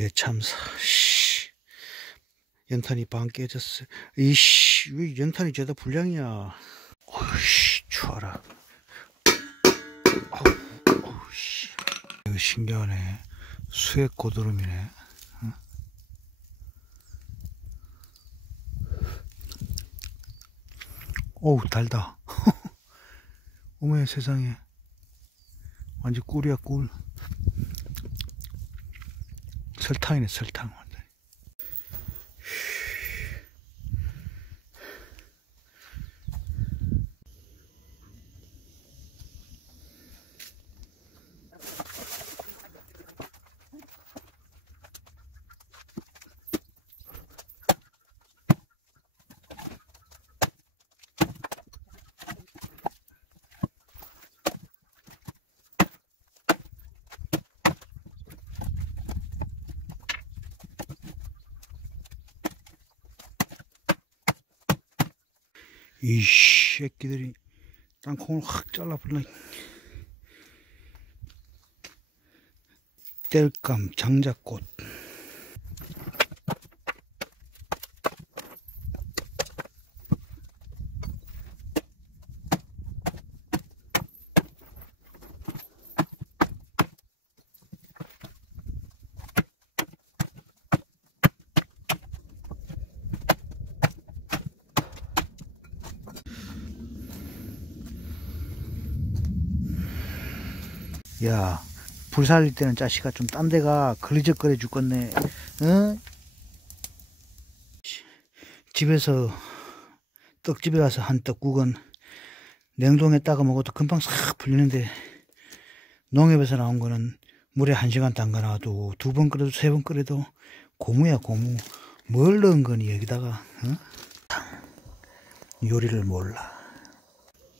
대참사. 씨. 연탄이 반 깨졌어. 이씨, 왜 연탄이 죄다 불량이야. 어이씨, 추워라. 어우씨. 이거 신기하네. 수액 고드름이네. 응? 어우, 달다. 어머 세상에. 완전 꿀이야, 꿀. 설탕이네, 설탕. 이 새끼들이 땅콩을 확 잘라버려. 땔감, 장작꽃. 야, 불 살릴 때는 자식아 좀 딴 데가 걸리적거려 죽겠네. 응? 집에서 떡집에 가서 한 떡국은 냉동했다가 먹어도 금방 싹 풀리는데, 농협에서 나온 거는 물에 1시간 담가놔도 2번 끓여도 3번 끓여도 고무야, 고무. 뭘 넣은 거니 여기다가. 응? 요리를 몰라.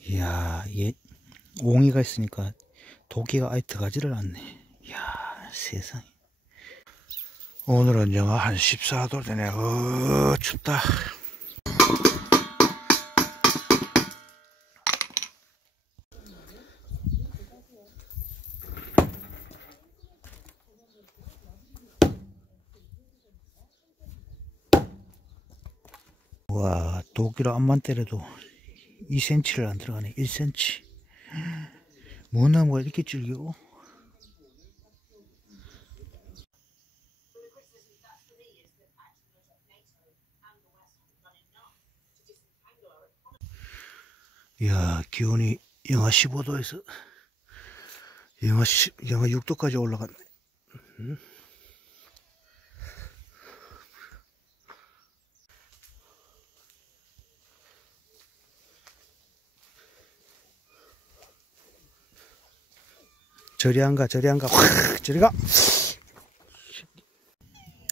이야, 얘 옹이가 있으니까 도끼가 아예 들어가지를 않네. 이야, 세상에. 오늘은 영하 한 14도 되네. 춥다. 와, 도끼로 앞만 때려도 2cm를 안 들어가네. 1cm. 뭐 나무가 이렇게 질겨? 이야, 기온이 영하 15도에서 영하 6도까지 올라갔네. 응? 저리 안 가, 확, 저리 가!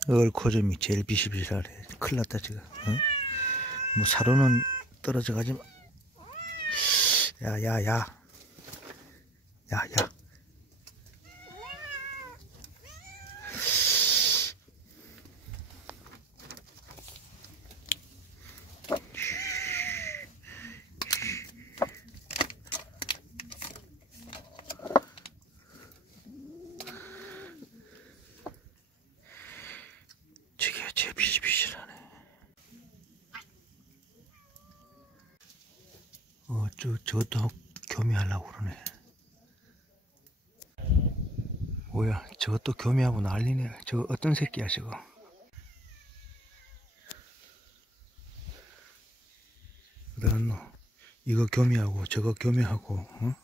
얼코점이 제일 비실비실하네. 큰일 났다, 지금. 응? 뭐, 사료는 떨어져 가지 마. 야. 저게 제일 비실비실하네. 저것도 교미하려고 그러네. 뭐야, 저것도 교미하고 난리네. 저거 어떤 새끼야, 저거. 어디 갔노? 이거 교미하고, 저거 교미하고, 어?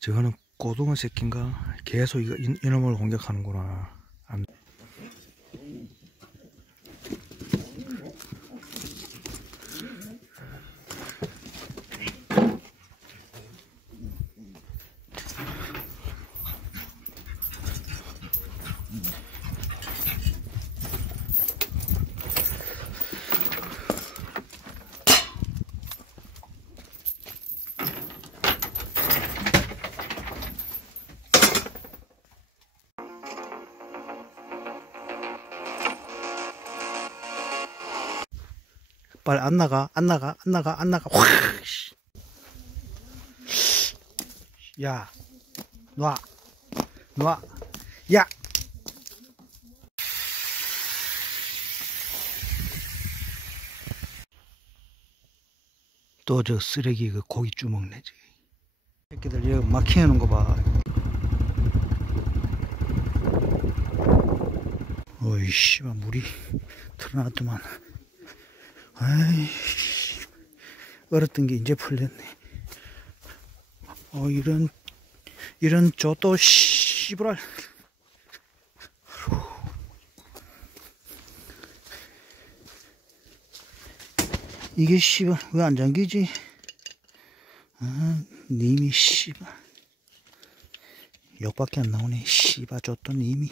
저거는 고등어 새끼인가? 계속 이놈을 공격하는구나. 빨리 안 나가. 확! 야, 놔. 놔. 야! 또 저 쓰레기 그 고기 주먹네. 새끼들 여기 마킹하는 거 봐. 어이 씨발 물이 틀어놨더만. 아이 얼었던 게 이제 풀렸네. 이런 저또 씨발. 이게 씨발 왜 안 잠기지? 아 님이 씨발 욕밖에 안 나오네. 씨발 저또 님이.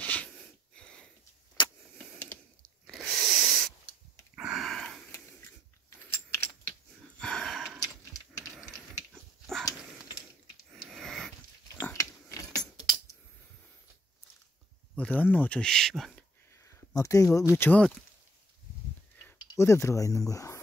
어디 갔노 저 씨발 막대기가 왜 저 어디 들어가 있는 거야?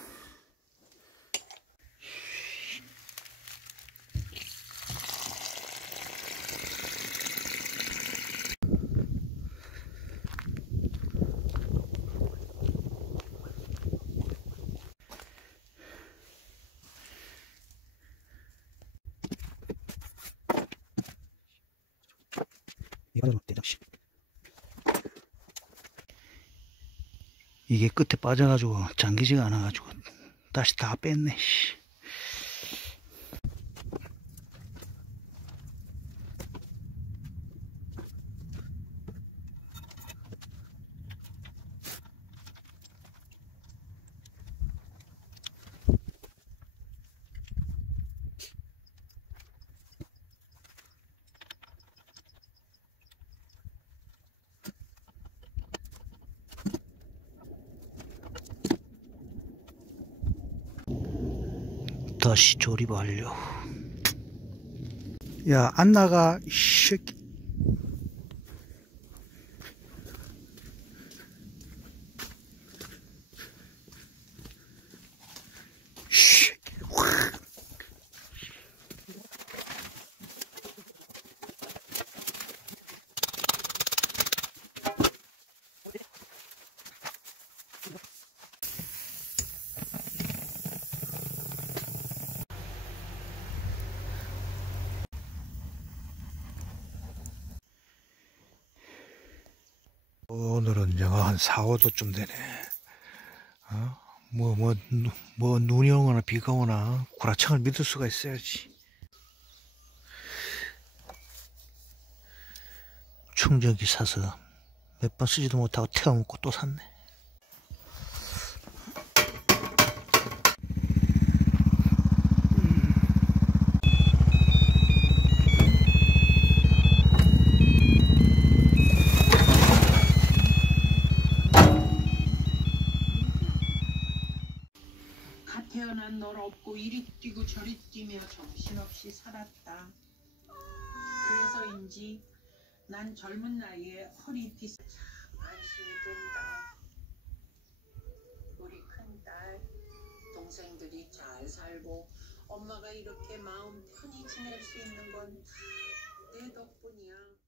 이게 끝에 빠져가지고 잠기지가 않아가지고 다시 다 뺐네. 다시 조립 완료. 야, 안 나가, 이 새끼. 오늘은 영하 한 4, 5도쯤 되네. 눈이 오거나 비가 오나 구라창을 믿을 수가 있어야지. 충전기 사서 몇 번 쓰지도 못하고 태워먹고 또 샀네. 태어난 널 업고 이리 뛰고 저리 뛰며 정신없이 살았다. 그래서인지 난 젊은 나이에 허리띠 참 안심이 된다. 우리 큰딸 동생들이 잘 살고 엄마가 이렇게 마음 편히 지낼 수 있는 건 내 덕분이야.